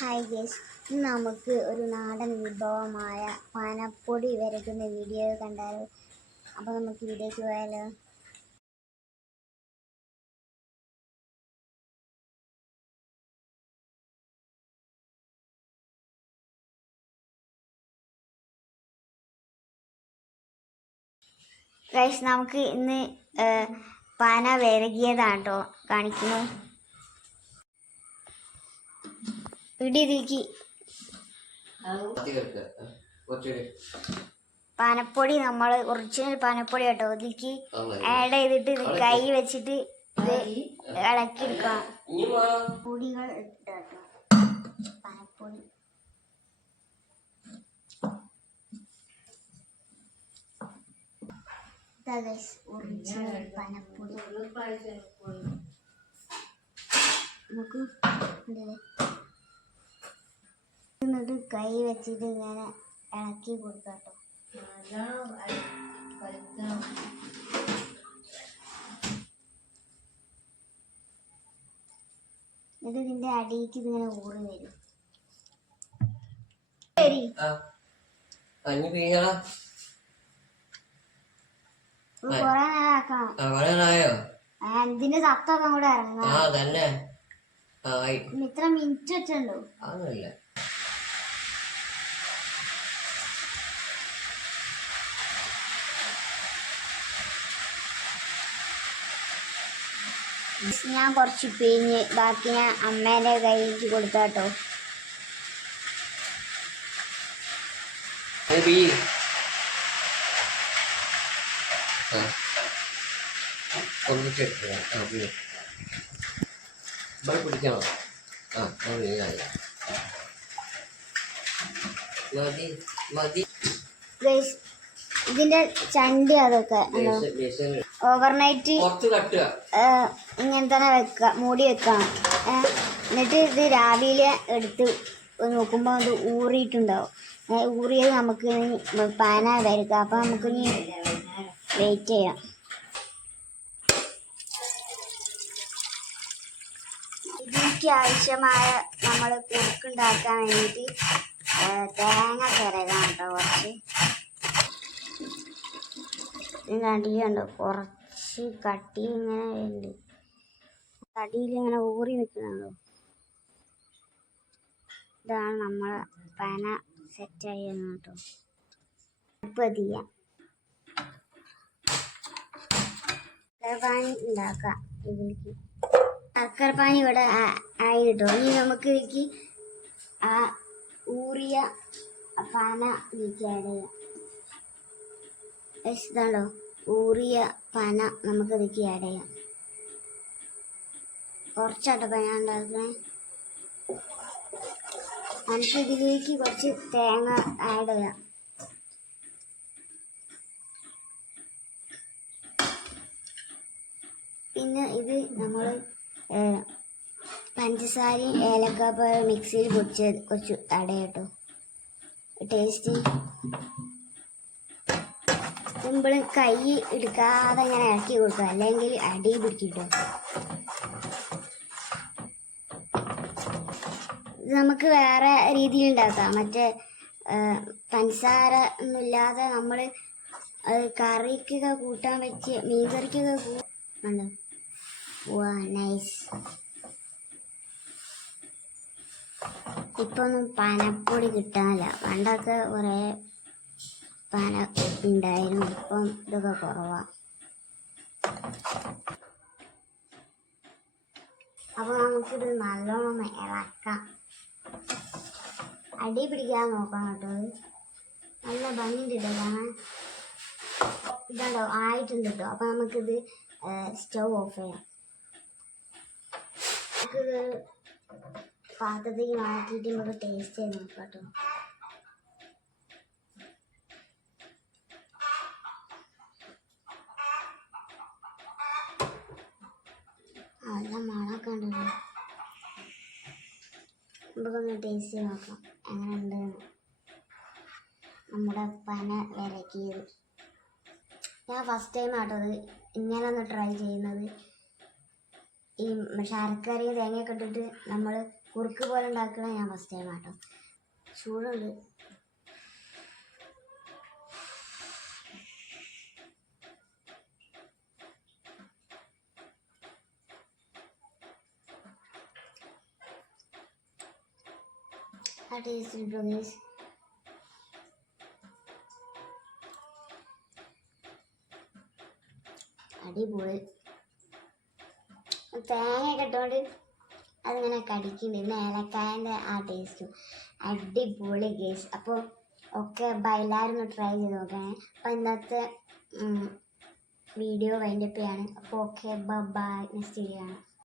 Hi guys, ഇന്ന് നമുക്ക് ഒരു നാടൻ വിഭവമായ പാനപ്പൊടി വരയ്ക്കുന്ന വീഡിയോ കണ്ടാലോ? അപ്പോൾ നമുക്ക് വീഡിയോയ്ക്ക് പോയാലോ? ഗൈസ്, നമുക്ക് ഇന്ന് പാന വരകിയതാണ് കേട്ടോ കാണിക്കുന്നു. പാനപ്പൊടി നമ്മൾ ഒറിജിനൽ പാനപ്പൊടി കേട്ടോ, ഇതിലേക്ക് ആഡ് ചെയ്തിട്ട് ഇത് കൈ വെച്ചിട്ട് ഇത് ഇളക്കിയെടുക്കണം. പൊടികൾ ഇട്ടോ പാനപ്പൊടി. ഒറിജിനൽ പാനപ്പൊടി നമുക്ക് എന്നിട്ട് കൈ വെച്ചിട്ട് ഇങ്ങനെ ഇളക്കി കൊടുക്കാട്ടോ. എന്നിട്ട് ഇതിന്റെ അടിയിലേക്ക് ഇതിങ്ങനെ ഊറി വരും. കൊറേ നേരം ആക്കണം. ഇതിന്റെ സത്തൊക്കെ കൂടെ ഇറങ്ങാം. ഇത്ര മിനിറ്റ് വെച്ചുണ്ടോ? ഞാൻ കുറച്ച് പിഴിഞ്ഞ് ബാക്കി ഞാൻ അമ്മേൻ്റെ കയ്യിലേക്ക് കൊടുക്കാട്ടോ. ഇതിന്റെ ചണ്ടി അതൊക്കെ ഓവർനൈറ്റ് ഇങ്ങനെ തന്നെ മൂടി വെക്കാം. എന്നിട്ട് ഇത് രാവിലെ എടുത്ത് നോക്കുമ്പോൾ അത് ഊറിയിട്ടുണ്ടാവും. ഊറിയത് നമുക്ക് പാന വരക്കാം. അപ്പം നമുക്ക് ഇനി വെയിറ്റ് ചെയ്യാം. ഇതിലേക്ക് ആവശ്യമായ നമ്മൾ കുറുക്കുണ്ടാക്കാൻ വേണ്ടിയിട്ട് തേങ്ങ ചിരകാം കേട്ടോ. കുറച്ച് കണ്ടിയുണ്ടോ, കുറച്ച് കട്ടി ഇങ്ങനെ ഉണ്ട്. കടിയിൽ ഇങ്ങനെ ഊറി നിൽക്കുന്നുണ്ടോ. ഇതാണ് നമ്മളെ പാന സെറ്റായി കേട്ടോ. പതിയാം ശർക്കരപ്പാനി ഉണ്ടാക്കാം. ഇതിലേക്ക് ശർക്കരപ്പാനി ഇവിടെ ആയി കിട്ടോ. ഇനി നമുക്ക് ഇതിലേക്ക് ആ ഊറിയ പാന ഇതിലേക്ക് ആഡ് ചെയ്യാം. ഇതാണോ ഊറിയ പന, നമുക്ക് ഇതിലേക്ക് ആഡ് ചെയ്യാം. കുറച്ചാട്ടോ പന ഉണ്ടാക്കണേ. നമുക്ക് ഇതിലേക്ക് കുറച്ച് തേങ്ങ ആഡ് ചെയ്യാം. പിന്നെ ഇത് നമ്മൾ പഞ്ചസാരയും ഏലക്കായ മിക്സിയിൽ പൊടിച്ച് കുറച്ച് ആഡ് ചെയ്യാം കേട്ടോ. ടേസ്റ്റ് നമ്മൾ കൈ എടുക്കാതെ ഇങ്ങനെ ഇറക്കി കൊടുക്കുക, അല്ലെങ്കിൽ അടി പിടിക്കിട്ടോ. ഇത് നമുക്ക് വേറെ രീതിയിൽ ഉണ്ടാക്കാം. മറ്റേ പഞ്ചസാര ഒന്നുമില്ലാതെ നമ്മൾ കറിക്കൊക്കെ കൂട്ടാൻ വെച്ച് മീൻ കറിക്കൊക്കെ ഉണ്ടോ. വാ നൈസ്. ഇപ്പൊ ഒന്നും പാനപ്പൊടി കിട്ടാനില്ല. പണ്ടൊക്കെ കുറേ പാന ഉണ്ടായിരുന്നു. ഇപ്പം ഇതൊക്കെ കുറവാണ്. അപ്പോൾ നമുക്കിത് നല്ലോണം ഇളക്കാം. അടി പിടിക്കാൻ നോക്കണം കേട്ടോ. നല്ല ഭംഗിയുണ്ട് കേട്ടോ കാണാൻ. ഇതാണ്ടോ ആയിട്ടുണ്ട് കേട്ടോ. അപ്പോൾ നമുക്കിത് സ്റ്റൗ ഓഫ് ചെയ്യാം. നമുക്കിത് പാത്രത്തേക്ക് മാറ്റിയിട്ട് നമുക്ക് ടേസ്റ്റ് ചെയ്ത് നോക്കാം കേട്ടോ. നല്ല മണമൊക്കെ ഉണ്ടല്ലോ. നമുക്കൊന്ന് ടേസ്റ്റ് ചെയ്ത് നോക്കാം എങ്ങനെ ഉണ്ടെന്ന്. നമ്മുടെ പന വരക്കിയത് ഞാൻ ഫസ്റ്റ് ടൈം ആട്ടോ അത് ഇങ്ങനെ ഒന്ന് ട്രൈ ചെയ്യുന്നത്. ഈ ശർക്കരയും തേങ്ങയൊക്കെ ഇട്ടിട്ട് നമ്മൾ കുറുക്ക് പോലെ ഉണ്ടാക്കണ ഞാൻ ഫസ്റ്റ് ടൈം ആട്ടോ. ചൂടുണ്ട്. ആ ടേസ്റ്റ് കിട്ടും ഗൈസ്. അടിപൊളി. തേങ്ങയൊക്കെ ഇട്ടുകൊണ്ട് അതിങ്ങനെ കടിക്കുന്നുണ്ട്. പിന്നെ ഏലക്കായൻ്റെ ആ ടേസ്റ്റും അടിപൊളി ഗൈസ്. അപ്പോൾ ഒക്കെ എല്ലാവരും ഒന്ന് ട്രൈ ചെയ്ത് നോക്കണേ. അപ്പം ഇന്നത്തെ വീഡിയോ വൈൻഡപ്പ് ചെയ്യാണ്. അപ്പോൾ ഓക്കെ ബൈ, നെക്സ്റ്റ് വീഡിയോ ആണ്.